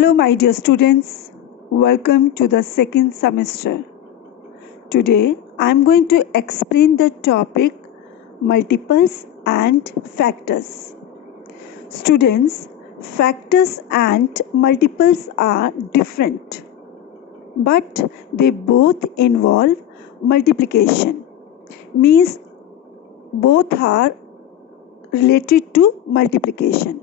Hello, my dear students. Welcome to the second semester. Today, I am going to explain the topic multiples and factors. Students, factors and multiples are different, but they both involve multiplication. Means both are related to multiplication.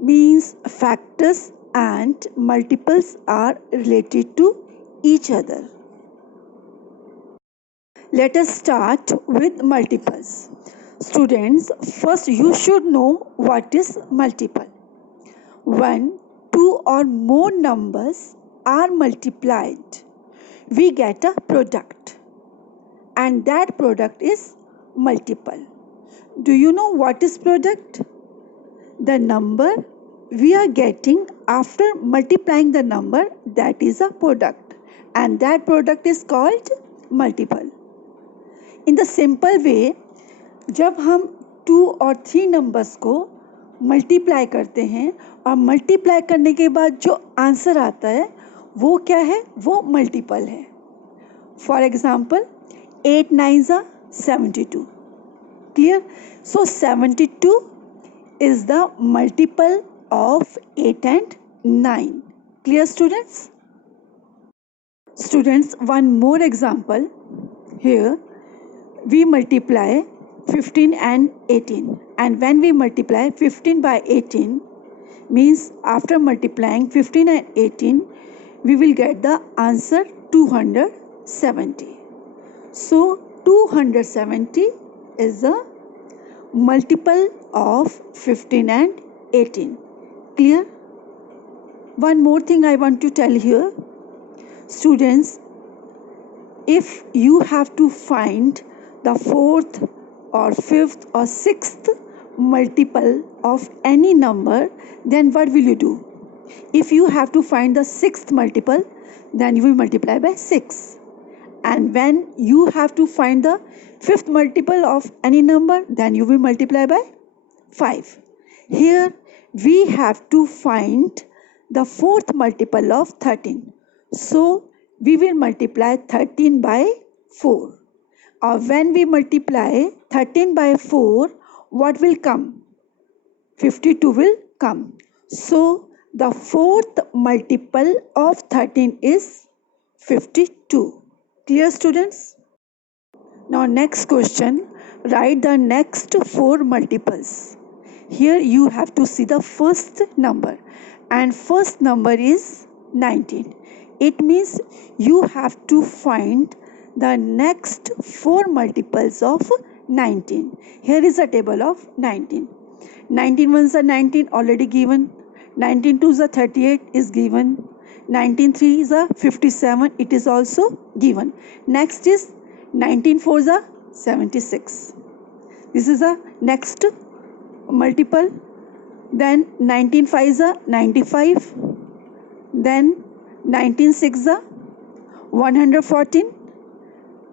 Means factors and multiples are related to each other. Let us start with multiples. Students, first you should know what is multiple. When two or more numbers are multiplied, we get a product, and that product is multiple. Do you know what is product? The number we are getting after multiplying the number, that is a product, and that product is called multiple. In the simple way, जब हम 2 और 3 numbers को multiply करते हैं और multiply करने के बाद जो आंसर आता है वो क्या है? वो मल्टीपल है. For example 8 9 72. Clear? So 72 is the multiple of 8 and 9. Clear, students? Students, one more example. Here we multiply 15 and 18, and when we multiply 15 by 18, means after multiplying 15 and 18 we will get the answer 270. So 270 is the multiple of 15 and 18. Clear? One more thing I want to tell here. Students, if you have to find the fourth or fifth or sixth multiple of any number, then what will you do? If you have to find the sixth multiple, then you will multiply by 6. And when you have to find the fifth multiple of any number, then you will multiply by 5. Here we have to find the fourth multiple of 13. So we will multiply 13 by 4. Or when we multiply 13 by 4, what will come? 52 will come. So the fourth multiple of 13 is 52. Clear, students? Now next question, write the next 4 multiples. Here you have to see the first number, and first number is 19. It means you have to find the next 4 multiples of 19. Here is a table of 19. 19 ones are 19, already given. 19 twos are 38 is given. 19 threes are 57, it is also given. Next is 19 fours are 76. This is a next multiple. Then 19 fives are 95. Then 19 sixes are 114.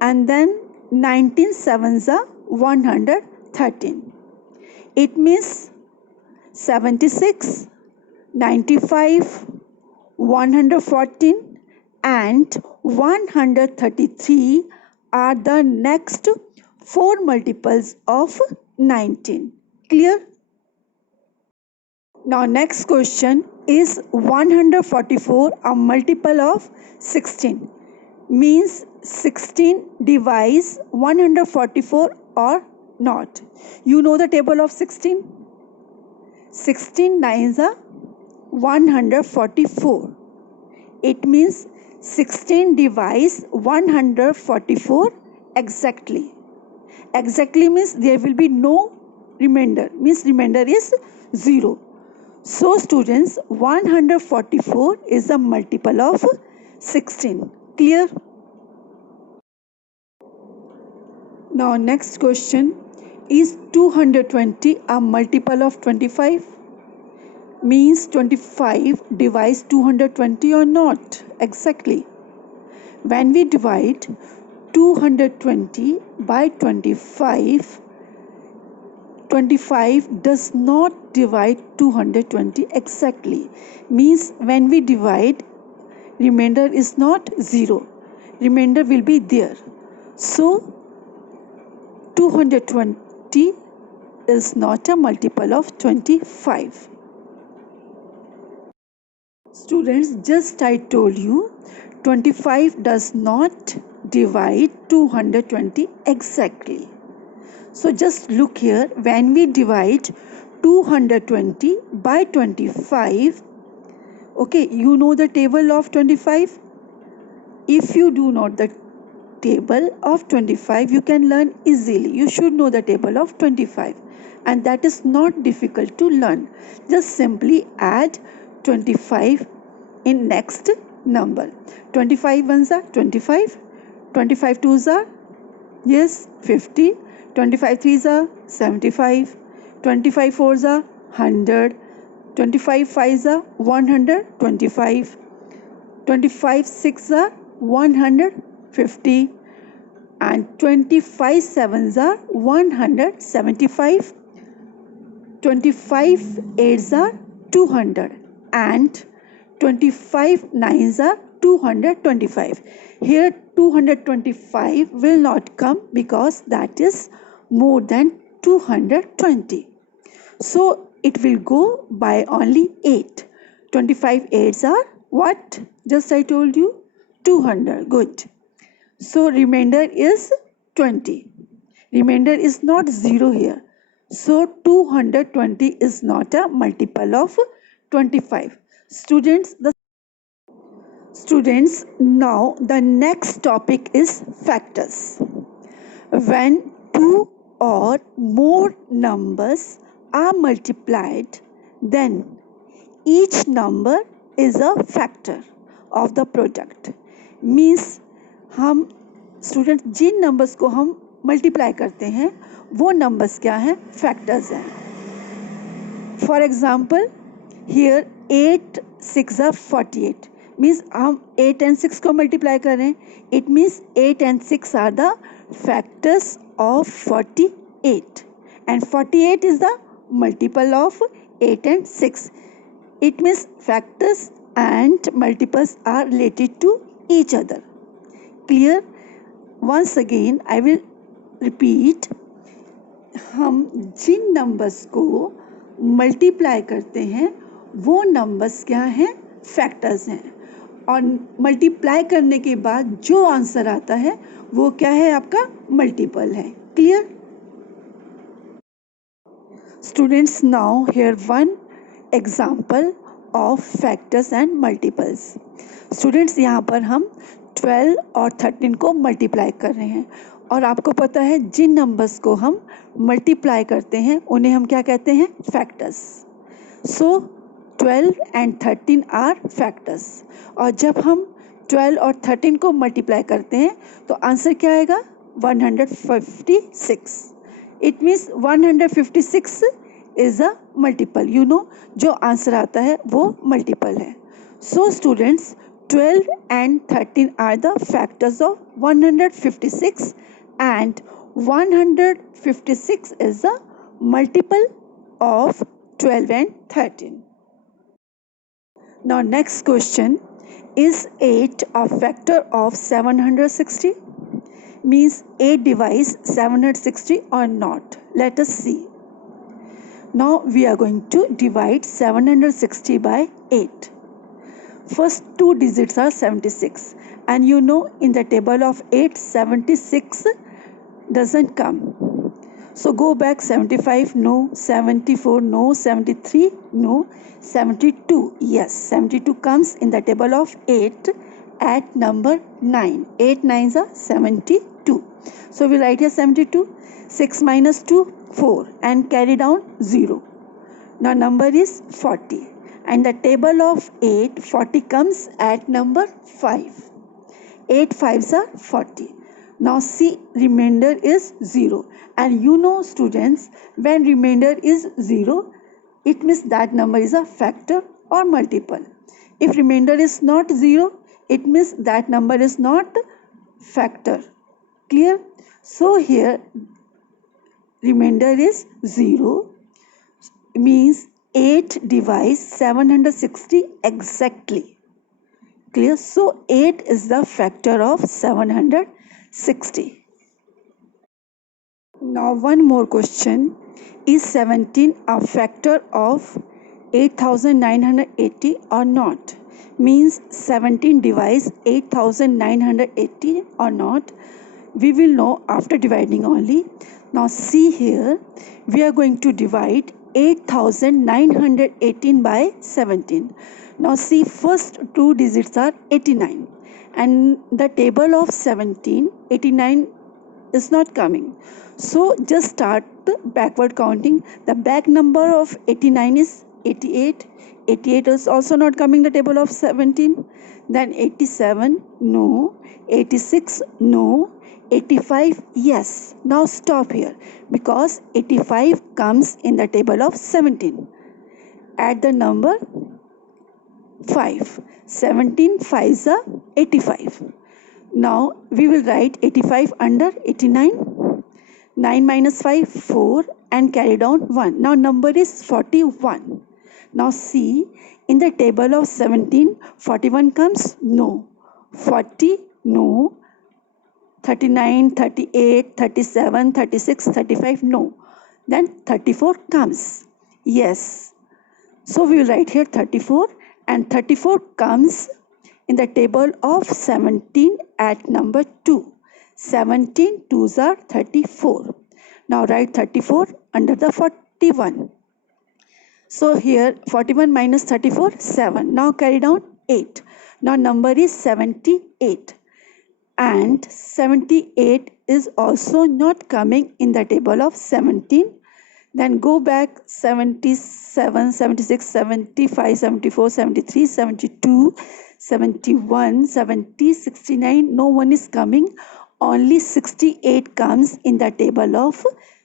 And then 19 sevens are 113. It means 76, 95, 114 and 133 are the next 4 multiples of 19. Clear? Now next question is 144 a multiple of 16. Means 16 divides 144 or not. You know the table of 16? 16 nines are 144. It means 16 divides 144 exactly. Exactly means there will be no remainder. Means remainder is 0. So students, 144 is a multiple of 16. Clear? Now next question, is 220 a multiple of 25? Means 25 divides 220 or not? Exactly. When we divide 220 by 25, 25 does not divide 220 exactly. Means when we divide, remainder is not 0. Remainder will be there. So 220 is not a multiple of 25. Students, just I told you 25 does not divide 220 exactly. So just look here, when we divide 220 by 25, okay, you know the table of 25. If you do not the table of 25, you can learn easily. You should know the table of 25, and that is not difficult to learn. Just simply add 25 in next number. 25 ones are 25, 25 twos are, yes, 50, 25 threes are 75, 25 fours are 100, 25 fives are 125, 25 six are 150, and 25 sevens are 175, 25 eights are 200, and 25 nines are 225. Here 225 will not come because that is more than 220. So it will go by only 8. 25 eights are what? Just I told you 200. Good. So remainder is 20. Remainder is not 0 here. So 220 is not a multiple of 25. Students, now the next topic is factors. When two or more numbers are multiplied, then each number is a factor of the product. Means हम student जिन numbers को हम multiply करते हैं वो numbers क्या हैं? Factors हैं. For example here 8 6 are 48. Means हम 8 and 6 को मल्टीप्लाई कर रहे हैं. It means 8 and 6 are the factors of 48, and 48 is the multiple of 8 and 6. It means factors and multiples are related to each other. Clear? Once again I will repeat. हम जिन numbers को multiply करते हैं वो numbers क्या हैं? Factors हैं. और multiply करने के बाद जो आंसर आता है वो क्या है? आपका मल्टीपल है. Clear? Students, now here one example of factors and multiples. Students, यहाँ पर हम 12 और 13 को मल्टीप्लाई कर रहे हैं और आपको पता है जिन नंबर्स को हम मल्टीप्लाई करते हैं उन्हें हम क्या कहते हैं? Factors. So 12 and 13 are factors. और जब हम 12 और 13 को मल्टीप्लाई करते हैं तो आंसर क्या आएगा? 156. It means 156 is a multiple. You know, जो आंसर आता है वो मल्टीपल है. So students, 12 and 13 are the factors of 156, and 156 is a multiple of 12 and 13. Now next question, is 8 a factor of 760? Means 8 divides 760 or not? Let us see. Now we are going to divide 760 by 8. First two digits are 76, and you know in the table of 8 76 doesn't come. So go back. 75 no, 74 no, 73 no, 72 yes. 72 comes in the table of 8 at number 9. 8 nines are 72. So we write here 72. 6 minus 2 4 and carry down 0. Now number is 40. And the table of 8, 40 comes at number 5. 8 fives are 40. Now see, remainder is 0. And you know students, when remainder is 0, it means that number is a factor or multiple. If remainder is not 0, it means that number is not factor. Clear? So here remainder is 0, means 8 divides 760 exactly. Clear? So 8 is the factor of 760. Now one more question. Is 17 a factor of 8980 or not? Means 17 divides 8980 or not? We will know after dividing only. Now see here, we are going to divide 8918 by 17. Now see, first two digits are 89 and the table of 17, 89 is not coming. So just start the backward counting. The back number of 89 is 88. 88 is also not coming the table of 17. Then 87, no. 86, no. 85, yes. Now stop here because 85 comes in the table of 17. Add the number 5. 17 5s are 85. Now we will write 85 under 89. 9 minus 5, 4, and carry down 1. Now number is 41. Now see, in the table of 17, 41 comes? No. 40, no. 39, 38, 37, 36, 35, no. Then 34 comes. Yes. So we will write here 34, and 34 comes in the table of 17 at number 2. 17 2s are 34. Now write 34 under the 41. So here 41 minus 34, 7. Now carry down 8. Now number is 78. And 78 is also not coming in the table of 17. Then go back 77, 76, 75, 74, 73, 72, 71, 70, 69. No one is coming. Only 68 comes in the table of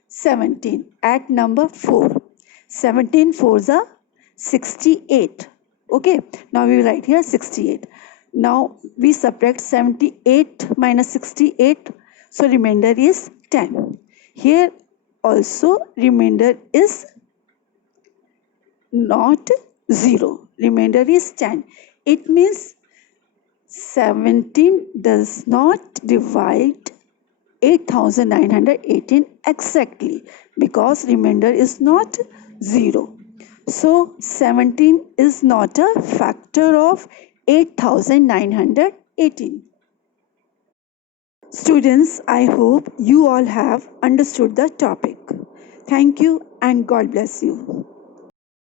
17 at number 4. 17 4s are 68. Okay. Now we will write here 68. Now we subtract 78 minus 68. So remainder is 10. Here also remainder is not 0. Remainder is 10. It means 17 does not divide 8918 exactly because remainder is not 0. So 17 is not a factor of 8918. Students, I hope you all have understood the topic. Thank you and God bless you.